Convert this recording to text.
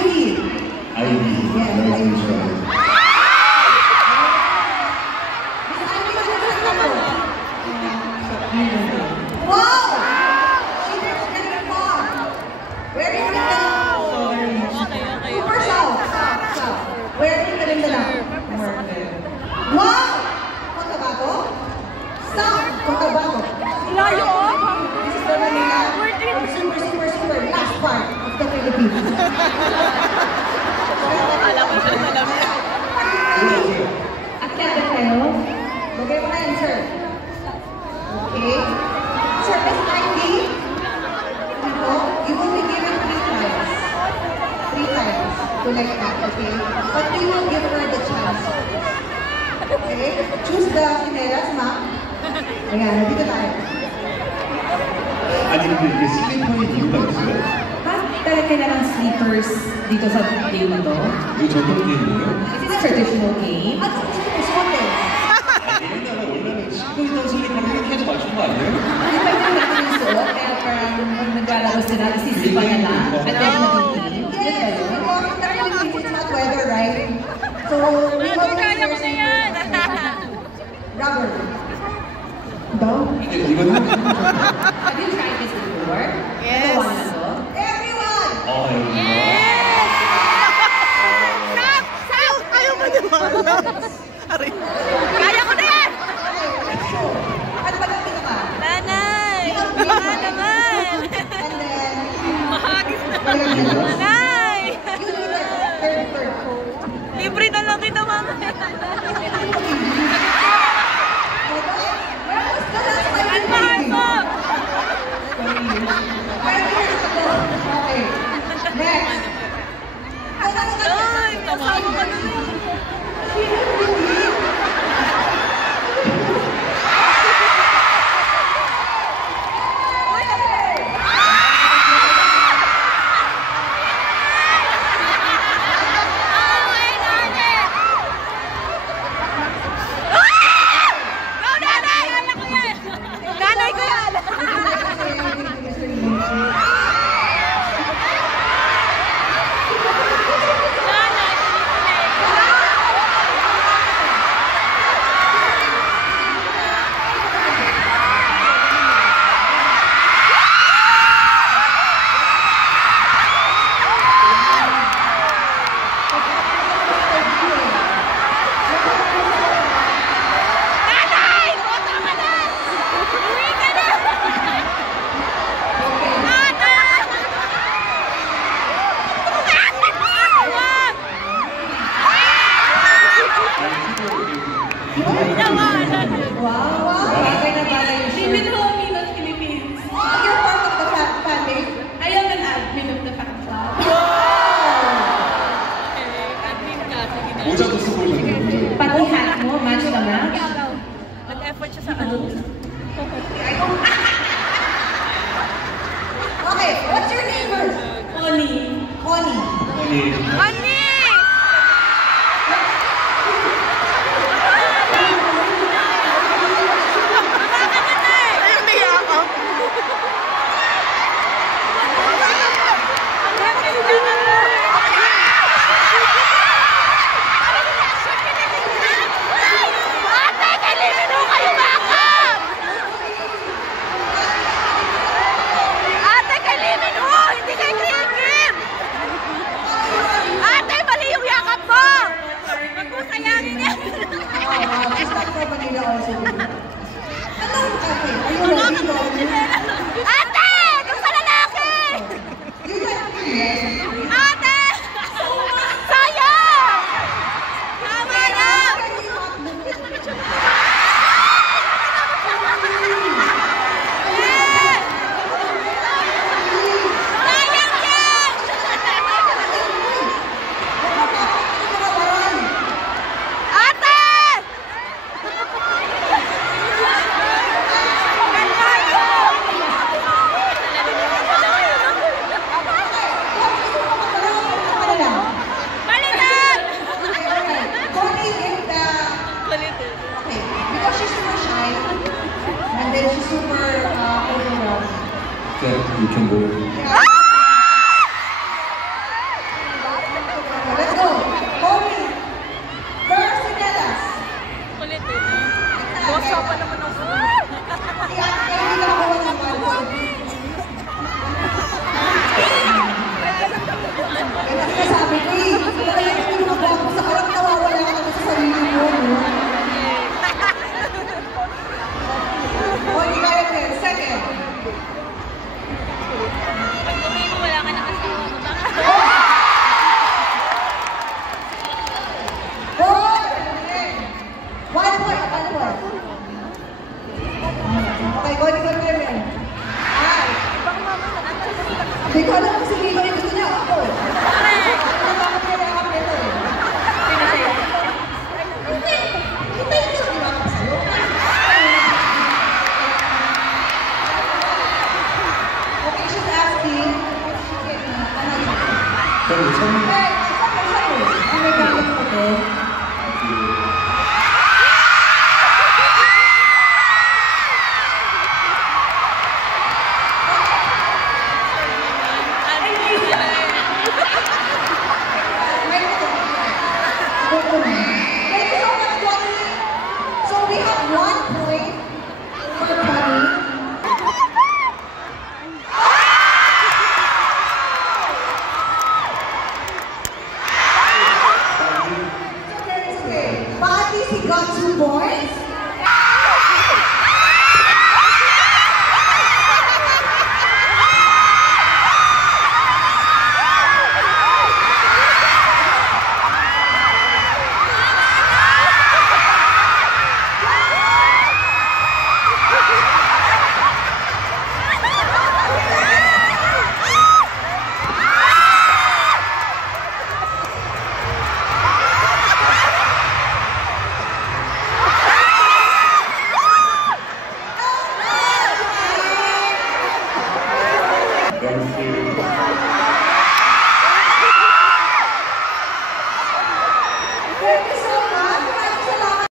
Ivy. Ivy. Yeah, Ivy. Wow! She lives very far. Where is Mindanao? Super south. Where is Mindanao? Wow! Cotabato? South Cotabato. Layo! This is the Manila. Super last part of the Philippines. Alam mo siya na lang yan. Akyat na kayo. Bagay mo na yan, sir. Okay. Sir, Miss Ivy, you will be given 3 times. 3 times to like that, okay? But we will give her the chance. Okay? Choose the chinelas, ma'am. Ayan, dito tayo. 아니 근데 슬리퍼의 이유가 있어요? Talaga kailangan sleepers dito sa game na to. 이거 전통 게임이에요? This is a traditional game. At gusto mo suotin? 아니 옛날에 원래는 신고 있던 슬리퍼를 이렇게 해서 맞춘 거 아니에요? Di ba yung natin yung suot? Kaya parang naglalaro sila, isisipan na lang. At then magiging. Yes, we walk in the Philippines, it's not weather, right? So, we always Kaya mo na yan! rubber. Daw? 이거는 Have you tried this before? Yes. Nagawa na to? Everyone! Stop! Ayaw mo naman! Kaya ko na yan! Ano ba nang ka? Nanay! Baka naman! And then, Mahagis na! you Nanay! need a third. Libre na lang kita mamaya! Where was the last time you Mahal played? mo! 5 years ago. Okay. Next. Ay, kasama ka na yun! Nanay ko yan! Wow. Bagay na bagay yung shirt. Even homie of Philippines. You're part of the family. I am an admin of the fan club. Admin ka, sige na. 모자도 쓰고 오셨네요. Pati hat mo, match na match. Nag-effort siya sa ano. Okay, what's your name first? Connie. Connie. Ani! Ayaw niya ako. Ate, kailangan mo kayo bakit? Ate, kailangan mo! Hindi kay Kim! Ate, mali yung yakap mo! Huwag mo sayangin yan! Just like for Manila also. Hello, okay. Are you ready to Ate! Doon sa lalaki! You like me? Ate! Sayang! Tama na! Sayang yan! Ate! Balikan! Connie is the... Okay, because she's super shy, and then she's super overwhelmed. Yeah, you can go. Yeah. Hindi ko alam kung si Milo yung gusto niya ako. Nakakapit nito eh. Hindi. Kita ito. Di ba ako sa'yo? Okay, she's asking. 그럼 우선 Hey, sa'yo. Ang regalo ko din,